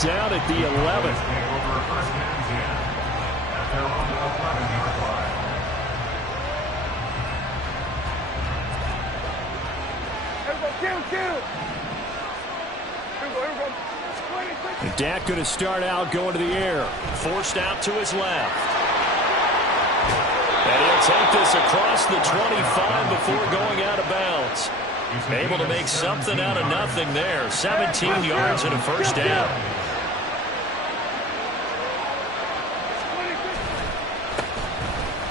Down at the 11. Dak going to start out going to the air. Forced out to his left. And he'll take this across the 25 before going out of bounds. Able to make something out of nothing there. 17 yards and a first down.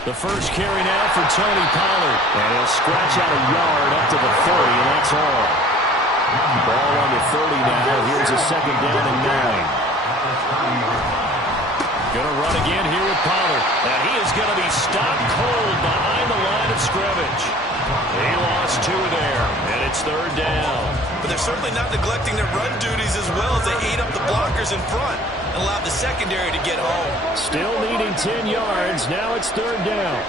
The first carry now for Tony Pollard. And he'll scratch out a yard up to the 30, and that's all. Ball on the 30 now. Here's a second down and 9. Going to run again here with Pollard. And he is going to be stopped cold behind the line of scrimmage. He lost 2 there, and it's third down. But they're certainly not neglecting their run duties as well as they ate up the blockers in front and allowed the secondary to get home. Still needing 10 yards. Now it's third down.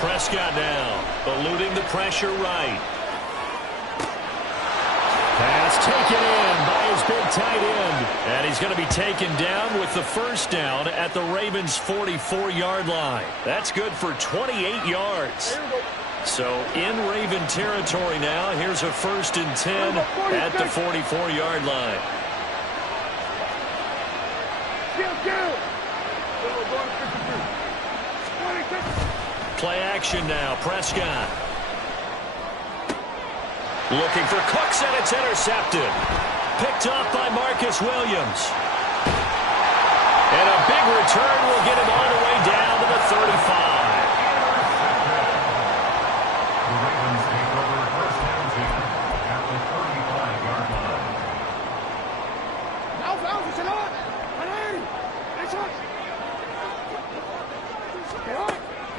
Prescott now, eluding the pressure right. Pass taken in by his big tight end. And he's going to be taken down with the first down at the Ravens' 44-yard line. That's good for 28 yards. So in Raven territory now. Here's a 1st and 10 at the 44-yard line. Play action now. Prescott. Looking for Cooks, and it's intercepted. Picked off by Marcus Williams. And a big return will get him all the way down to the 35.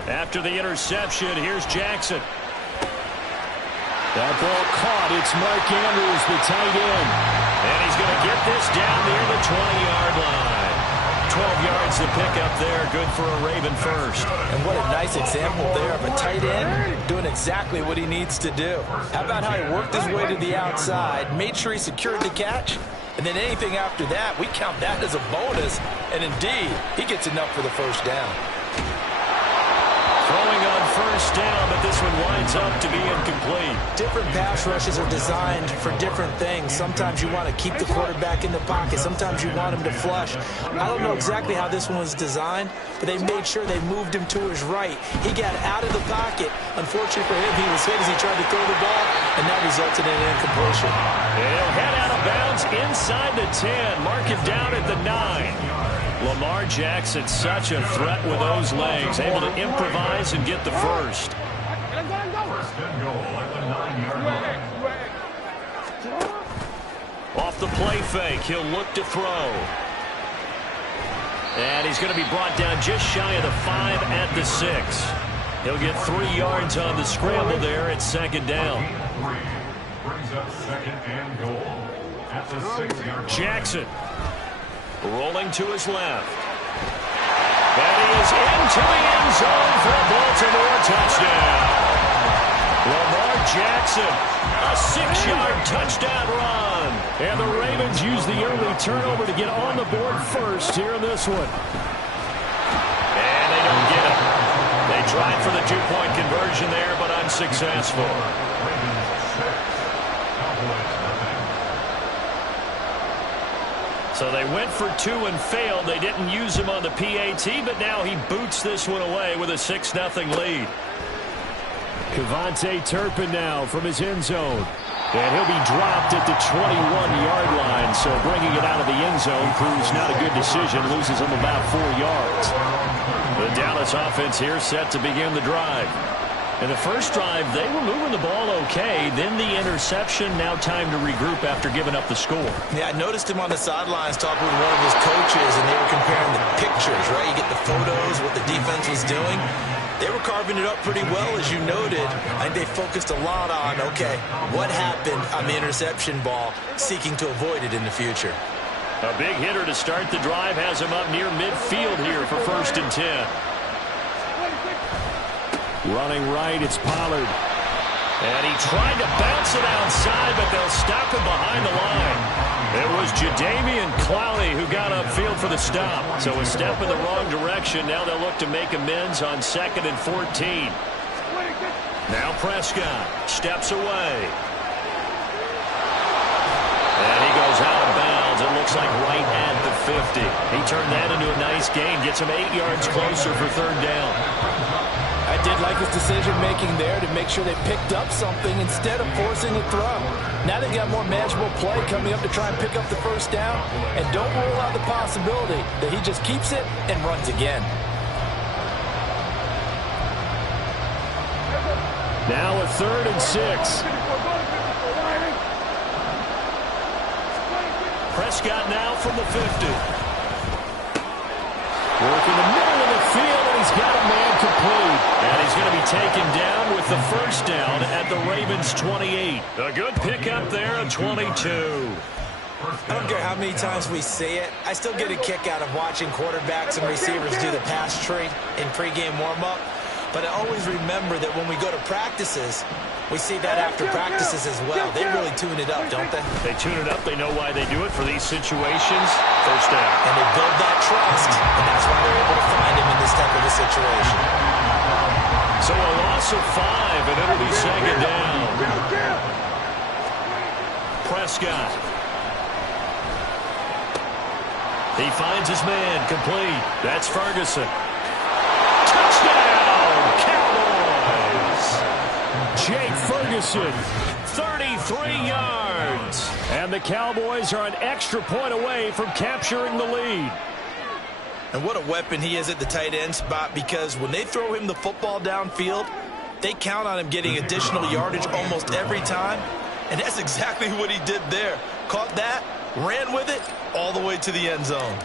After the interception, here's Jackson. That ball caught. It's Mark Andrews, the tight end. And he's going to get this down near the 20-yard line. 12 yards to pick up there. Good for a Raven first. And what a nice example there of a tight end doing exactly what he needs to do. How about how he worked his way to the outside, made sure he secured the catch, and then anything after that, we count that as a bonus. And indeed, he gets enough for the first down. Throwing on first down, but this one winds up to be incomplete. Different pass rushes are designed for different things. Sometimes you want to keep the quarterback in the pocket. Sometimes you want him to flush. I don't know exactly how this one was designed, but they made sure they moved him to his right. He got out of the pocket. Unfortunately for him, he was hit as he tried to throw the ball, and that resulted in an incompletion. He'll head out of bounds inside the 10. Mark him down at the 9. Lamar Jackson, such a threat with those legs, able to improvise and get the first. Off the play fake, he'll look to throw. And he's going to be brought down just shy of the 5 at the 6. He'll get 3 yards on the scramble there at second down. Brings up second and goal at the 6-yard. Jackson. Rolling to his left. And he is into the end zone for a Baltimore touchdown. Lamar Jackson, a 6-yard touchdown run. And the Ravens use the early turnover to get on the board first here in this one. And they don't get it. They tried for the 2-point conversion there, but unsuccessful. So they went for 2 and failed. They didn't use him on the PAT, but now he boots this one away with a 6-0 lead. Kevontae Turpin now from his end zone. And he'll be dropped at the 21-yard line. So bringing it out of the end zone proves not a good decision. Loses him about 4 yards. The Dallas offense here set to begin the drive. In the first drive, they were moving the ball okay. Then the interception. Now time to regroup after giving up the score. Yeah, I noticed him on the sidelines talking with one of his coaches, and they were comparing the pictures, right? You get the photos, what the defense was doing. They were carving it up pretty well, as you noted. I think they focused a lot on, okay, what happened on the interception ball, seeking to avoid it in the future. A big hitter to start the drive has him up near midfield here for 1st and 10. Running right, it's Pollard. And he tried to bounce it outside, but they'll stop him behind the line. It was Jadeveon Clowney who got upfield for the stop. So a step in the wrong direction. Now they'll look to make amends on 2nd and 14. Now Prescott steps away. And he goes out of bounds. It looks like right at the 50. He turned that into a nice gain. Gets him 8 yards closer for 3rd down. I did like his decision-making there to make sure they picked up something instead of forcing a throw. Now they've got more manageable play coming up to try and pick up the 1st down. And don't rule out the possibility that he just keeps it and runs again. Now a 3rd and 6. Prescott now from the 50. Working the middle of the field, and he's got a man complete. And he's going to be taken down with the 1st down at the Ravens' 28. A good pickup there at 22. I don't care how many times we see it. I still get a kick out of watching quarterbacks and receivers do the pass tree in pregame warm-up. But I always remember that when we go to practices, we see that after practices as well. They really tune it up, don't they? They tune it up. They know why they do it for these situations. 1st down. And they build that trust, and that's why they're able to find him in this type of a situation. So a loss of 5, and it'll be 2nd down. Prescott. He finds his man complete. That's Ferguson. Jake Ferguson, 33 yards. And the Cowboys are an extra point away from capturing the lead. And what a weapon he is at the tight end spot, because when they throw him the football downfield, they count on him getting additional yardage almost every time. And that's exactly what he did there. Caught that, ran with it, all the way to the end zone.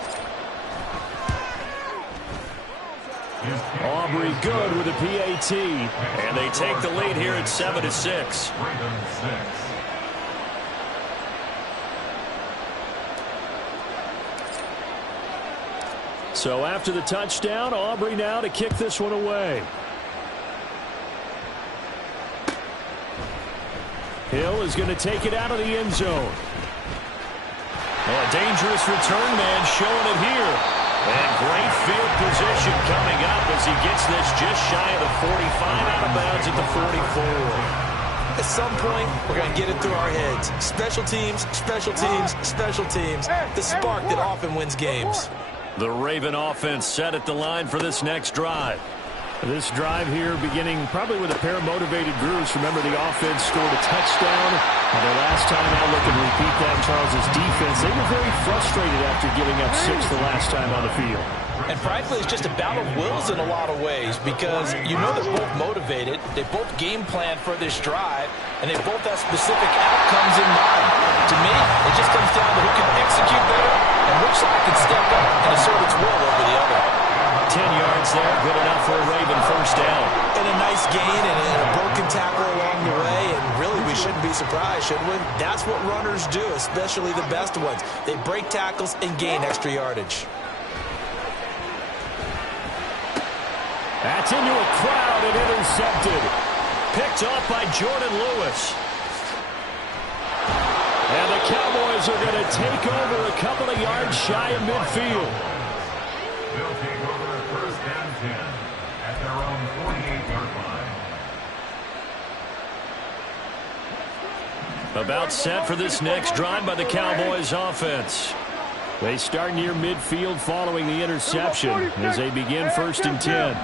Aubrey good with a PAT. And they take the lead here at 7-6. So after the touchdown, Aubrey now to kick this one away. Hill is going to take it out of the end zone. Well, a dangerous return man showing it here. And great field position coming up as he gets this just shy of the 45, out of bounds at the 44. At some point, we're going to get it through our heads. Special teams, special teams, special teams. The spark that often wins games. The Raven offense set at the line for this next drive. This drive here beginning probably with a pair of motivated groups. Remember, the offense scored a touchdown. And their last time out, look and repeat that, Charles' defense. They were very frustrated after giving up 6 the last time on the field. And frankly, it's just a battle of wills in a lot of ways, because you know they're both motivated. They both game plan for this drive, and they both have specific outcomes in mind. To me, it just comes down to who can execute better and which side can step up and assert its will over the other. 10 yards there, good enough for a Raven 1st down. And a nice gain and a broken tackle along the way, and really we shouldn't be surprised, should we? That's what runners do, especially the best ones. They break tackles and gain extra yardage. That's into a crowd and intercepted. Picked off by Jordan Lewis. And the Cowboys are going to take over a couple of yards shy of midfield. They'll take over 1st and 10 at their own 48-yard line. About set for this next drive by the Cowboys offense. They start near midfield following the interception as they begin 1st and 10.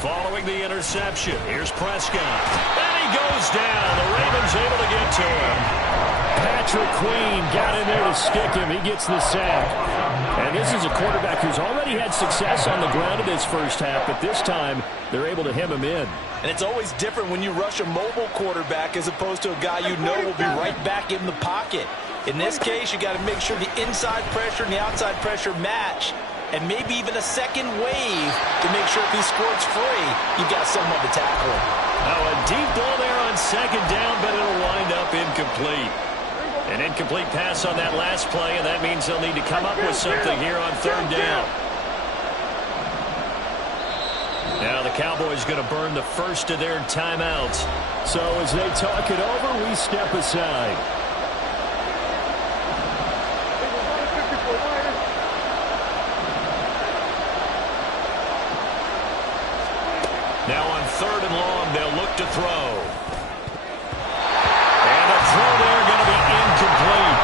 Following the interception, here's Prescott. And he goes down. The Ravens able to get to him. Patrick Queen got in there to stick him. He gets the sack. And this is a quarterback who's already had success on the ground in his 1st half, but this time they're able to hem him in. And it's always different when you rush a mobile quarterback as opposed to a guy you know will be right back in the pocket. In this case, you got to make sure the inside pressure and the outside pressure match, and maybe even a second wave to make sure if he squirts free, you've got someone to tackle him. Oh, a deep ball there on 2nd down, but it'll wind up incomplete. An incomplete pass on that last play, and that means they'll need to come up with something here on 3rd down. Now the Cowboys going to burn the first of their timeouts. So as they talk it over, we step aside. throw. And a throw there going to be incomplete.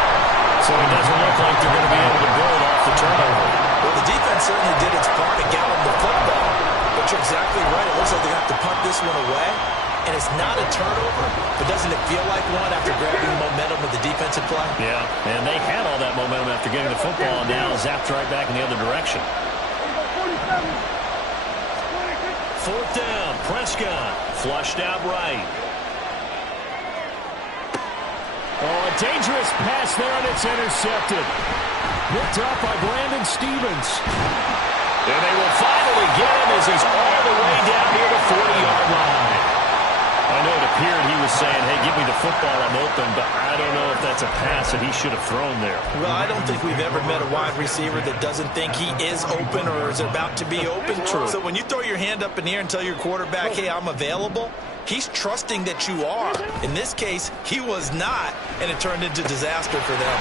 So it doesn't look like they're going to be able to build off the turnover. Well, the defense certainly did its part to get them the football. But you're exactly right. It looks like they're going to have to punt this one away. And it's not a turnover, but doesn't it feel like one after grabbing the momentum with the defensive play? Yeah, and they had all that momentum after getting the football, and now zapped right back in the other direction. Fourth down, Prescott, flushed out right. Oh, a dangerous pass there, and it's intercepted. Picked up by Brandon Stevens. And they will finally get him as he's all the way down near the 40-yard line. I know it appeared he was saying, hey, give me the football, I'm open, but I don't know if that's a pass that he should have thrown there. Well, I don't think we've ever met a wide receiver that doesn't think he is open or is about to be open. True. So when you throw your hand up in the air and tell your quarterback, hey, I'm available, he's trusting that you are. In this case, he was not, and it turned into disaster for them.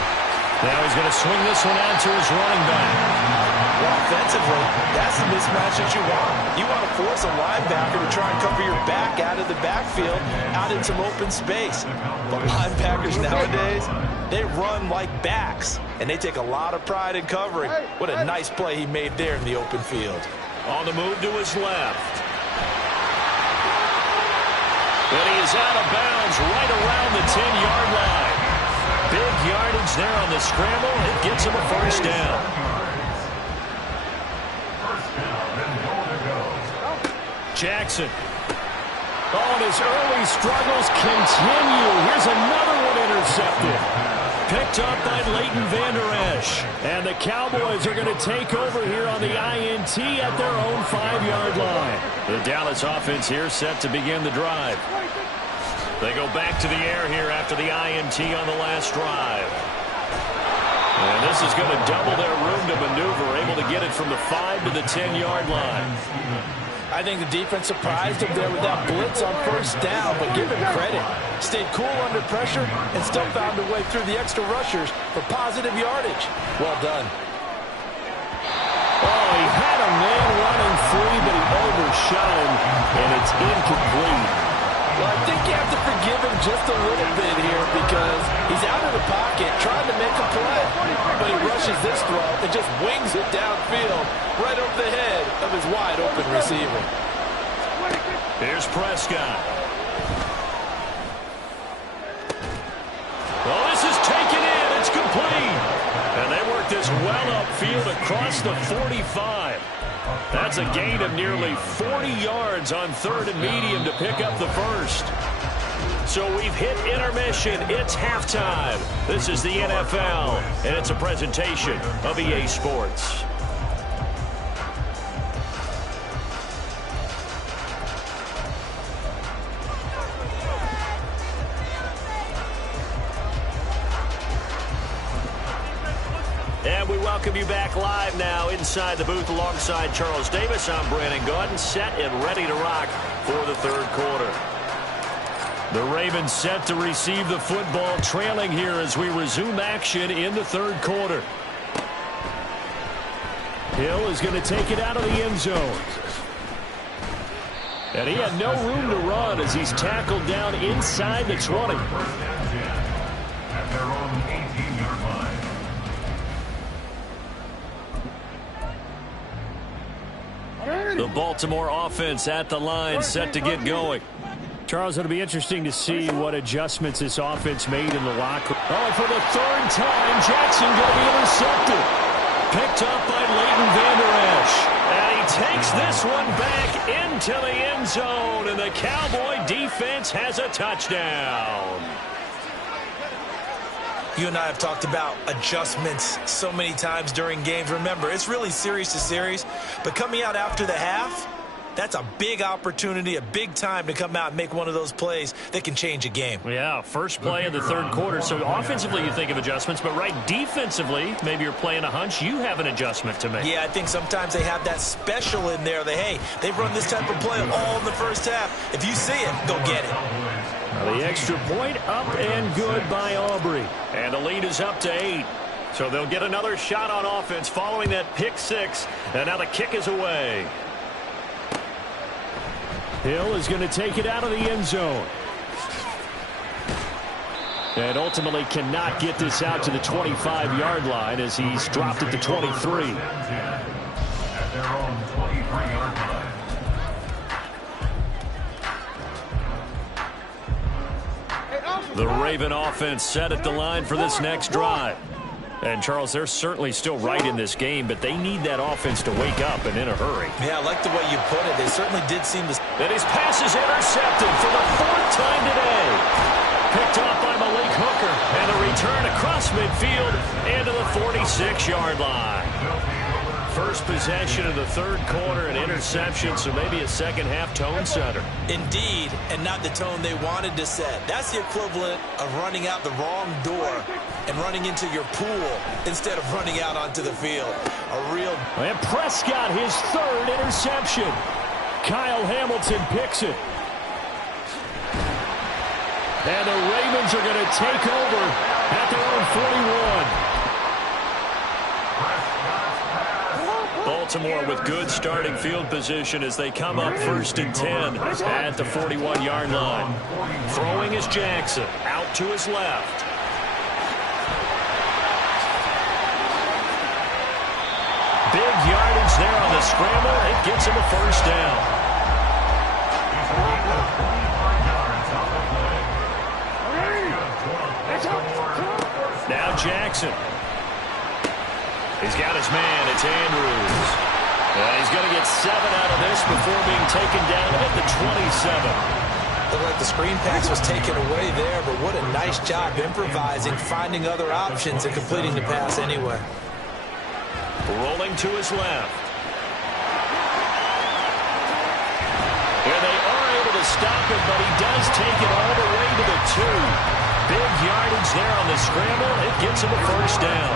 Now he's going to swing this one out to his running back. Well, offensively, that's the mismatch that you want. You want to force a linebacker to try and cover your back out of the backfield, out in some open space. But linebackers nowadays, they run like backs, and they take a lot of pride in covering. What a nice play he made there in the open field. On the move to his left. And he is out of bounds right around the 10-yard line. Big yardage there on the scramble. It gets him a first down. Jackson. Oh, and his early struggles continue. Here's another one intercepted. Picked up by Leighton Vander Esch. And the Cowboys are going to take over here on the INT at their own 5-yard line. The Dallas offense here set to begin the drive. They go back to the air here after the INT on the last drive. And this is going to double their room to maneuver, able to get it from the 5 to the 10-yard line. I think the defense surprised him there with that blitz on first down, but give him credit. Stayed cool under pressure and still found a way through the extra rushers for positive yardage. Well done. Oh, he had a man running free, but he overshot him, and it's incomplete. Well, I think you have to forgive him just a little bit here because he's out of the pocket trying to make a play. But he rushes this throw and just wings it downfield right over the head of his wide-open receiver. Here's Prescott. Well, this is taken in. It's complete. And they work this well upfield across the 45. That's a gain of nearly 40 yards on 3rd and medium to pick up the first. So we've hit intermission. It's halftime. This is the NFL, and it's a presentation of EA Sports. And we welcome you back live now inside the booth alongside Charles Davis. I'm Brandon Gaudin, set and ready to rock for the third quarter. The Ravens set to receive the football, trailing here as we resume action in the third quarter. Hill is going to take it out of the end zone. And he had no room to run as he's tackled down inside the 20. At their own 18-yard line. The Baltimore offense at the line, set to get going. Charles, it'll be interesting to see what adjustments this offense made in the locker room. Oh, for the third time, Jackson going to be intercepted. Picked up by Leighton Vander Esch. And he takes this one back into the end zone, and the Cowboy defense has a touchdown. You and I have talked about adjustments so many times during games. Remember, it's really series to series, but coming out after the half, that's a big opportunity, a big time to come out and make one of those plays that can change a game. Yeah, first play of the third quarter. So offensively, you think of adjustments, but right defensively, maybe you're playing a hunch. You have an adjustment to make. Yeah, I think sometimes they have that special in there that, hey, they've run this type of play all in the first half. If you see it, go get it. The extra point up and good by Aubrey. And the lead is up to 8. So they'll get another shot on offense following that pick 6. And now the kick is away. Hill is going to take it out of the end zone. And ultimately cannot get this out to the 25-yard line as he's dropped it to 23. At their own 23-yard line. The Raven offense set at the line for this next drive. And, Charles, they're certainly still right in this game, but they need that offense to wake up and in a hurry. Yeah, I like the way you put it. They certainly did seem to... And his pass is intercepted for the 4th time today. Picked off by Malik Hooker. And a return across midfield into the 46-yard line. First possession of the 3rd quarter, an interception, so maybe a second-half tone setter. Indeed, and not the tone they wanted to set. That's the equivalent of running out the wrong door and running into your pool instead of running out onto the field. A real... And Prescott, his 3rd interception. Kyle Hamilton picks it. And the Ravens are going to take over at their own 41. Baltimore with good starting field position as they come up 1st and 10 at the 41-yard line. Throwing is Jackson out to his left. Big yardage there on the scramble. It gets him a 1st down. Now Jackson. He's got his man. It's Andrews. And he's going to get 7 out of this before being taken down at the 27. Looked like the screen pass was taken away there, but what a nice job improvising, finding other options, and completing the pass anyway. Rolling to his left. And they are able to stop him, but he does take it all the way to the 2. Big yardage there on the scramble. It gets him a 1st down.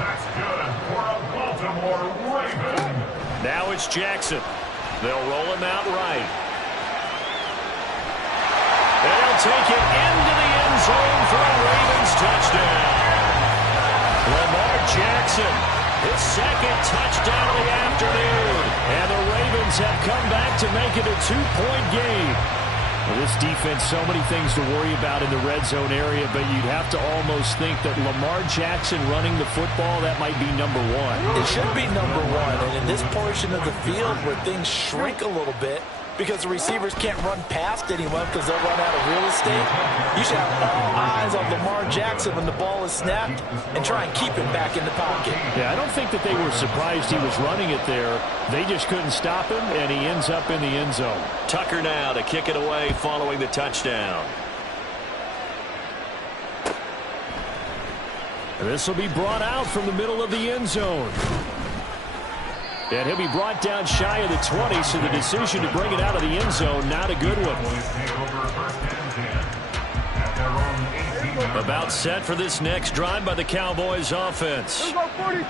That's good for a Baltimore Raven. Now it's Jackson. They'll roll him out right. They'll take it into the end zone for a Ravens touchdown. Lamar Jackson, his 2nd touchdown of the afternoon. And the Ravens have come back to make it a 2-point game. This defense, so many things to worry about in the red zone area, but you'd have to almost think that Lamar Jackson running the football, that might be number 1. It should be number 1, and in this portion of the field where things shrink a little bit because the receivers can't run past anyone because they'll run out of real estate, you should have all eyes on Lamar Jackson when the ball is snapped and try and keep him back in the pocket. Yeah, I don't think that they were surprised he was running it there. They just couldn't stop him, and he ends up in the end zone. Tucker now to kick it away following the touchdown. This will be brought out from the middle of the end zone. And he'll be brought down shy of the 20, so the decision to bring it out of the end zone, not a good one. About set for this next drive by the Cowboys offense.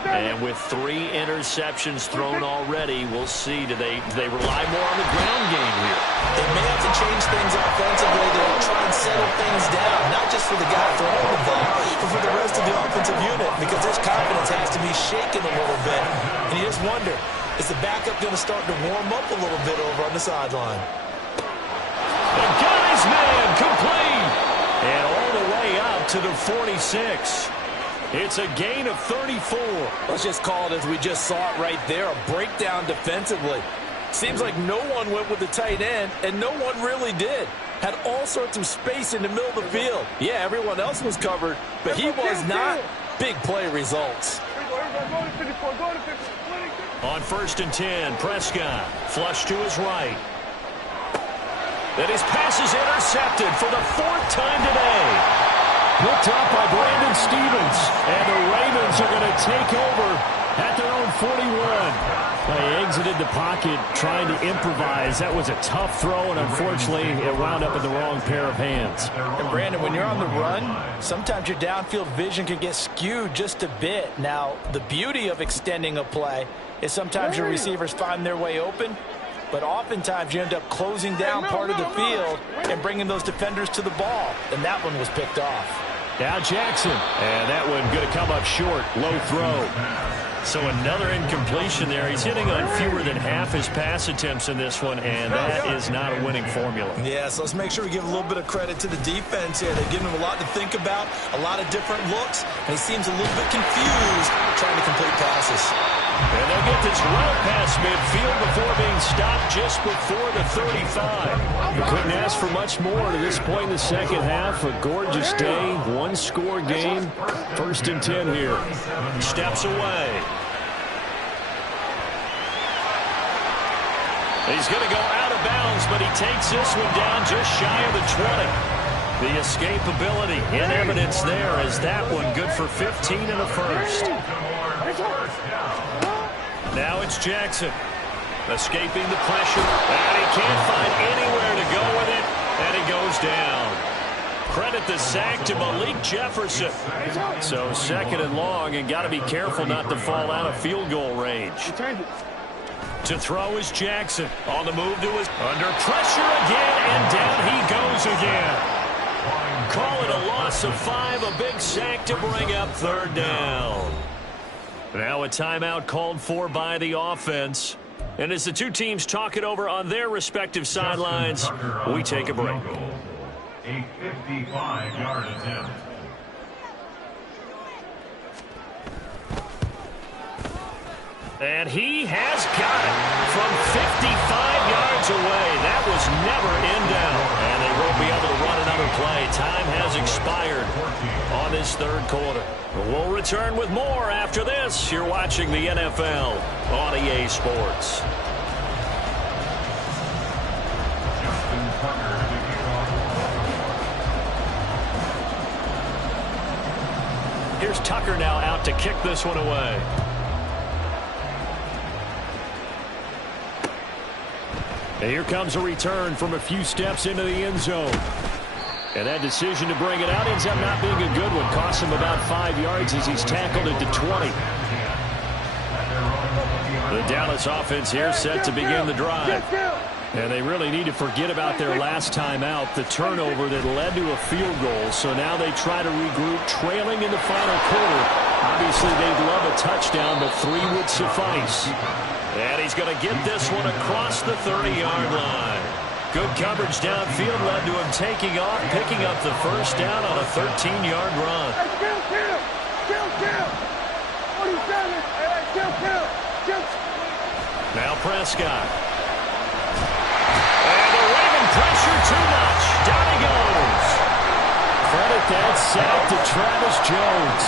And with 3 interceptions thrown already, we'll see, do they rely more on the ground game here? They may have to change things offensively to try and settle things down, not just for the guy throwing the ball, but for the rest of the offensive unit, because his confidence has to be shaken a little bit. And you just wonder, is the backup going to start to warm up a little bit over on the sideline? The guy's man complete. And all the way up to the 46. It's a gain of 34. Let's just call it as we just saw it right there, a breakdown defensively. Seems like no one went with the tight end, and no one really did. Had all sorts of space in the middle of the field. Yeah, everyone else was covered, but he was not. Big play results. On 1st and 10, Prescott flush to his right. And his pass is intercepted for the 4th time today. Picked up by Brandon Stevens. And the Ravens are going to take over at their own 41. They exited the pocket trying to improvise. That was a tough throw, and unfortunately, it wound up in the wrong pair of hands. And, Brandon, when you're on the run, sometimes your downfield vision can get skewed just a bit. Now, the beauty of extending a play is sometimes your receivers find their way open, but oftentimes you end up closing down part of the field and bringing those defenders to the ball, and that one was picked off. Now Jackson. And that one going to come up short. Low throw. So another incompletion there. He's hitting on fewer than half his pass attempts in this one, and that is not a winning formula. Yeah, so let's make sure we give a little bit of credit to the defense here. They've given him a lot to think about, a lot of different looks, and he seems a little bit confused trying to complete passes. And they'll get this well past midfield before being stopped just before the 35. You couldn't ask for much more to this point in the second half. A gorgeous day, one-score game. 1st and 10 here. Steps away. He's going to go out of bounds, but he takes this one down just shy of the 20. The escapability in evidence there as that one good for 15 in the first. Now it's Jackson escaping the pressure, and he can't find anywhere to go with it, and he goes down. Credit the sack to Malik Jefferson. So 2nd and long, and got to be careful not to fall out of field goal range. To throw is Jackson. On the move to his under pressure again, and down he goes again. Call it a loss of 5, a big sack to bring up 3rd down. Now a timeout called for by the offense. And as the two teams talk it over on their respective sidelines, we take a break. A 55-yard attempt. And he has got it from 55 yards away. That was never in down. And they won't be able to run another play. Time has expired on this 3rd quarter. We'll return with more after this. You're watching the NFL on EA Sports. Here's Tucker now out to kick this one away. And here comes a return from a few steps into the end zone. And that decision to bring it out ends up not being a good one. Costs him about 5 yards as he's tackled at the 20. The Dallas offense here set to begin the drive. And they really need to forget about their last time out, the turnover that led to a field goal. So now they try to regroup, trailing in the final quarter. Obviously, they'd love a touchdown, but 3 would suffice. And he's going to get this one across the 30-yard line. Good coverage downfield led to him taking off, picking up the 1st down on a 13-yard run. Now Prescott. And the wing pressure too much. Down he goes. Credit that sack to Travis Jones.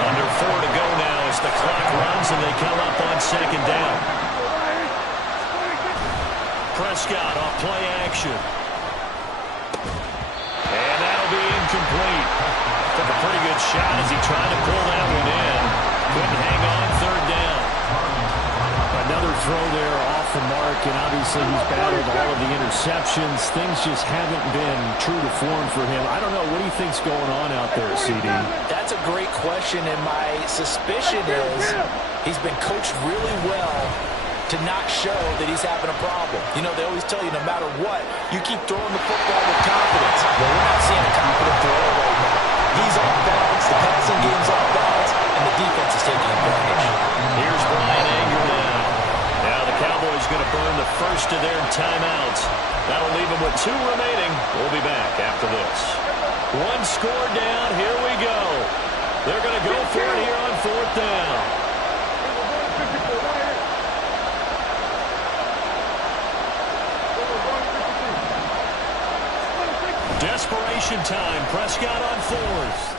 Under 4 to go now as the clock runs and they come up on 2nd down. Prescott off play action. And that'll be incomplete. Took a pretty good shot as he tried to pull that one in. Couldn't hang on 3rd down. Another throw there off the mark, and obviously he's battled all of the interceptions. Things just haven't been true to form for him. I don't know. What do you think's going on out there, CD? That's a great question, and my suspicion is he's been coached really well to not show that he's having a problem. You know, they always tell you no matter what, you keep throwing the football with confidence. Well, we're not seeing a confident thrower right now. He's off balance, the passing game's off balance, and the defense is taking advantage. Here's Brian Anger now. Now the Cowboys going to burn the first of their timeouts. That'll leave them with 2 remaining. We'll be back after this. 1 score down. Here we go. They're going to go for it here on 4th down. Desperation time. Prescott on 4th.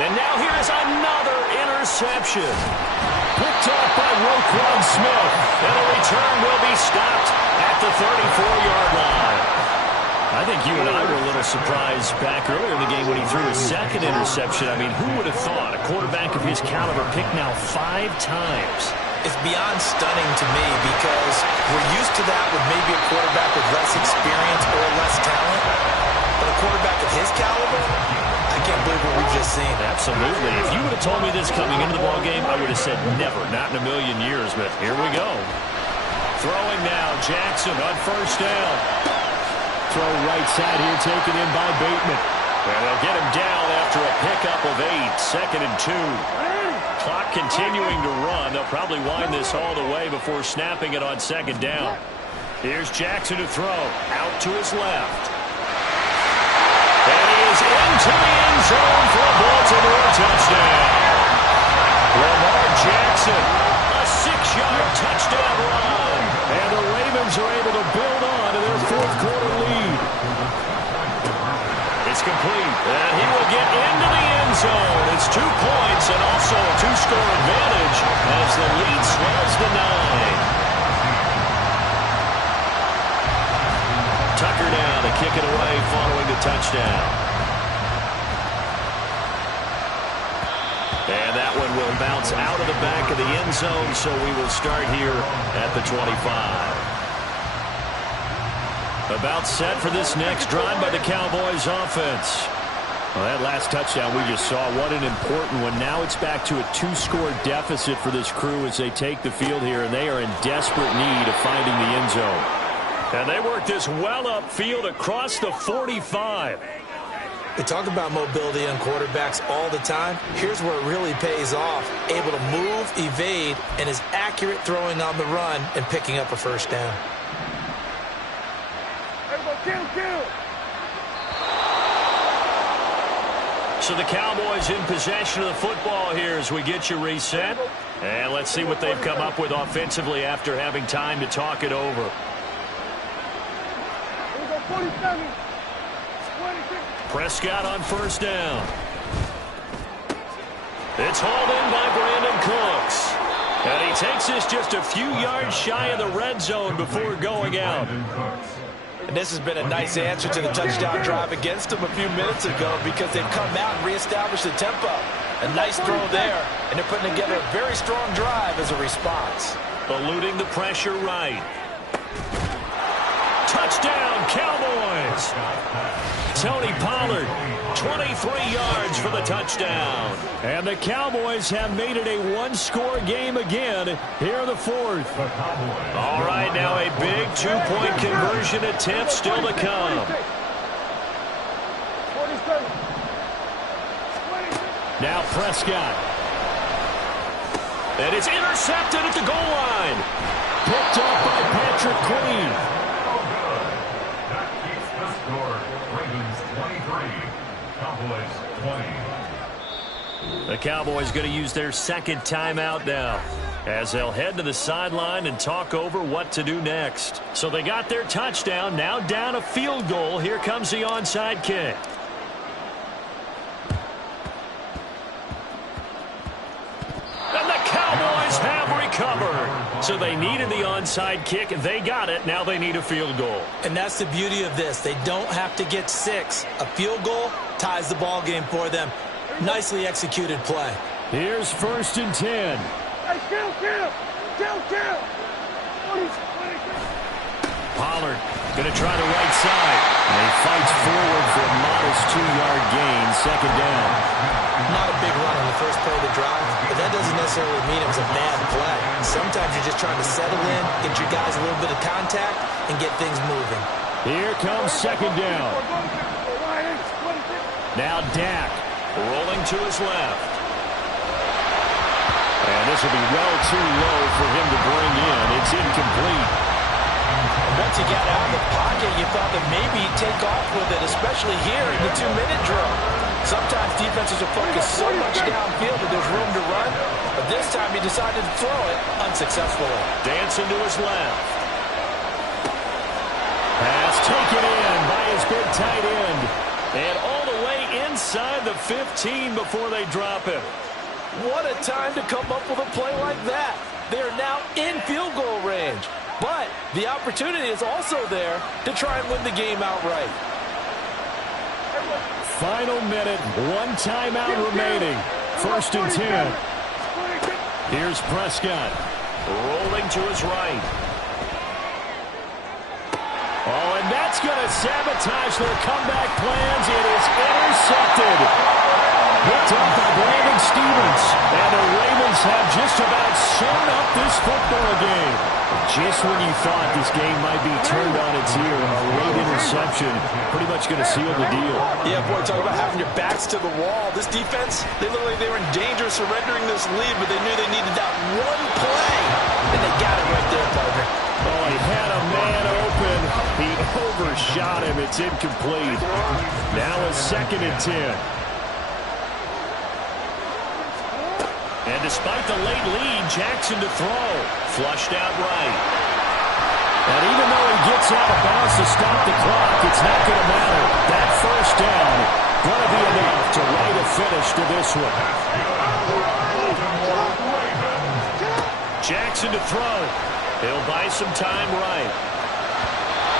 And now here's another interception. Picked up by Roquan Smith. And the return will be stopped at the 34-yard line. I think you and I were a little surprised back earlier in the game when he threw his 2nd interception. I mean, who would have thought a quarterback of his caliber picked now 5 times? It's beyond stunning to me because we're used to that with maybe a quarterback with less experience or less talent. But a quarterback of his caliber, I can't believe what we've just seen. Absolutely. If you would have told me this coming into the ballgame, I would have said never, not in a million years. But here we go. Throwing now, Jackson on 1st down. Throw right side here, taken in by Bateman. And they'll get him down after a pickup of 8, 2nd and 2. Clock continuing to run. They'll probably wind this all the way before snapping it on 2nd down. Here's Jackson to throw. Out to his left. And he is into the end zone for a Baltimore touchdown. Lamar Jackson, a 6-yard touchdown run. And the Ravens are able to build on to their 4th quarter lead. It's complete, and he will get into the end zone. It's 2 points and also a 2-score advantage as the lead swells to 9. Tucker down to kick it away following the touchdown. And that one will bounce out of the back of the end zone, so we will start here at the 25. About set for this next drive by the Cowboys offense. Well, that last touchdown we just saw, what an important one. Now it's back to a 2-score deficit for this crew as they take the field here, and they are in desperate need of finding the end zone. And they work this well upfield across the 45. We talk about mobility on quarterbacks all the time. Here's where it really pays off. Able to move, evade, and is accurate throwing on the run and picking up a first down. So the Cowboys in possession of the football here as we get you reset. And let's see what they've come up with offensively after having time to talk it over. Prescott on first down. It's hauled in by Brandon Cooks. And he takes this just a few yards shy of the red zone before going out. And this has been a nice answer to the touchdown drive against them a few minutes ago because they've come out and reestablished the tempo. A nice throw there, and they're putting together a very strong drive as a response. Eluding the pressure right. Touchdown, Cowboys! Tony Pollard, 23 yards for the touchdown. And the Cowboys have made it a 1-score game again here in the 4th. All right, now a big 2-point conversion attempt still to come. Now Prescott. And it's intercepted at the goal line. Picked up by Patrick Queen. That keeps the score. Ravens 23, Cowboys 20. The Cowboys going to use their 2nd timeout now as they'll head to the sideline and talk over what to do next. So they got their touchdown, now down a field goal. Here comes the onside kick. And the Cowboys have recovered. So they needed the onside kick. They got it. Now they need a field goal. And that's the beauty of this. They don't have to get 6. A field goal ties the ball game for them. Nicely executed play. Here's 1st and 10. Pollard going to try the right side. And he fights forward for a modest 2-yard gain, 2nd down. Not a big run on the first play of the drive, but that doesn't necessarily mean it was a bad play. Sometimes you're just trying to settle in, get your guys a little bit of contact, and get things moving. Here comes 2nd down. Now Dak rolling to his left. And this will be well too low for him to bring in. It's incomplete. Once he got out of the pocket, you thought that maybe he'd take off with it, especially here in the 2-minute drill. Sometimes defenses are focused so much downfield that there's room to run, but this time he decided to throw it unsuccessfully. Dancing to his left. Pass taken in by his big tight end. And all the way inside the 15 before they drop him. What a time to come up with a play like that. They're now in field goal range. But the opportunity is also there to try and win the game outright. Final minute, 1 timeout remaining. 1st and 10. Here's Prescott. Rolling to his right. Oh, and that's going to sabotage their comeback plans. It is intercepted. Picked up by Brandon Stevens. And the Ravens Ravens have just about sewn up this football game. Just when you thought this game might be turned on its ear, a late interception pretty much going to seal the deal. Yeah, boy, talk about having your backs to the wall. This defense, they were in danger of surrendering this lead, but they knew they needed that one play, and they got it right there, partner. Oh, he had a man open. He overshot him. It's incomplete. Now a 2nd and 10. And despite the late lead, Jackson to throw. Flushed out right. And even though he gets out of bounds to stop the clock, it's not going to matter. That first down going to be enough to write a finish to this one. Jackson to throw. He'll buy some time right.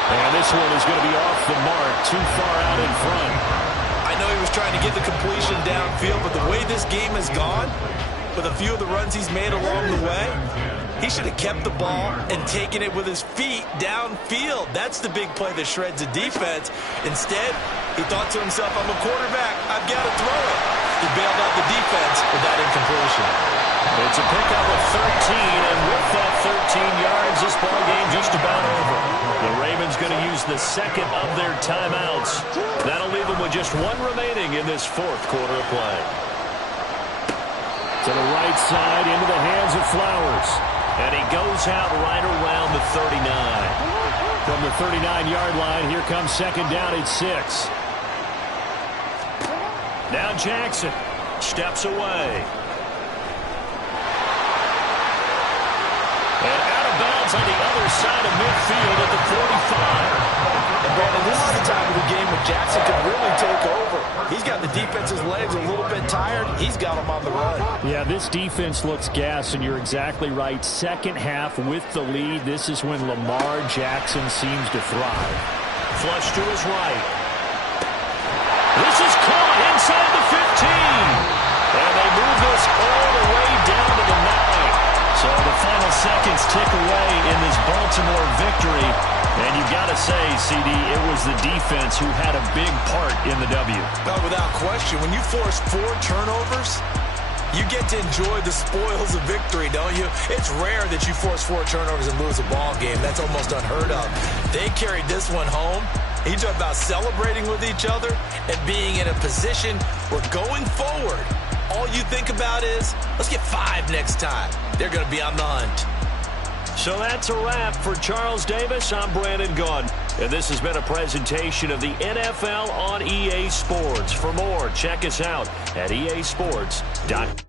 And this one is going to be off the mark, too far out in front. I know he was trying to get the completion downfield, but the way this game has gone, with a few of the runs he's made along the way, he should have kept the ball and taken it with his feet downfield. That's the big play that shreds the defense. Instead, he thought to himself, I'm a quarterback, I've got to throw it. He bailed out the defense with that incompletion. It's a pickup of 13, and with that 13 yards, this ball game just about over. The Ravens going to use the 2nd of their timeouts. That'll leave them with just one remaining in this 4th quarter of play. To the right side, into the hands of Flowers. And he goes out right around the 39. From the 39-yard line, here comes 2nd down at 6. Now Jackson steps away. And out of bounds on the other side of midfield at the 45. And Brandon, this is the time of the game when Jackson can really take over. He's got the defense's legs a little bit tired. He's got them on the run. Yeah, this defense looks gassed, and you're exactly right. 2nd half with the lead. This is when Lamar Jackson seems to thrive. Flush to his right. This is caught inside the 15. And they move this all the way down to the 9. So the final seconds tick away in this Baltimore victory. And you've got to say, CD, it was the defense who had a big part in the W. No, without question. When you force 4 turnovers, you get to enjoy the spoils of victory, don't you? It's rare that you force 4 turnovers and lose a ball game. That's almost unheard of. They carried this one home. You talk about celebrating with each other and being in a position where going forward, all you think about is, let's get 5 next time. They're going to be on the hunt. So that's a wrap for Charles Davis. I'm Brandon Gunn. And this has been a presentation of the NFL on EA Sports. For more, check us out at easports.com.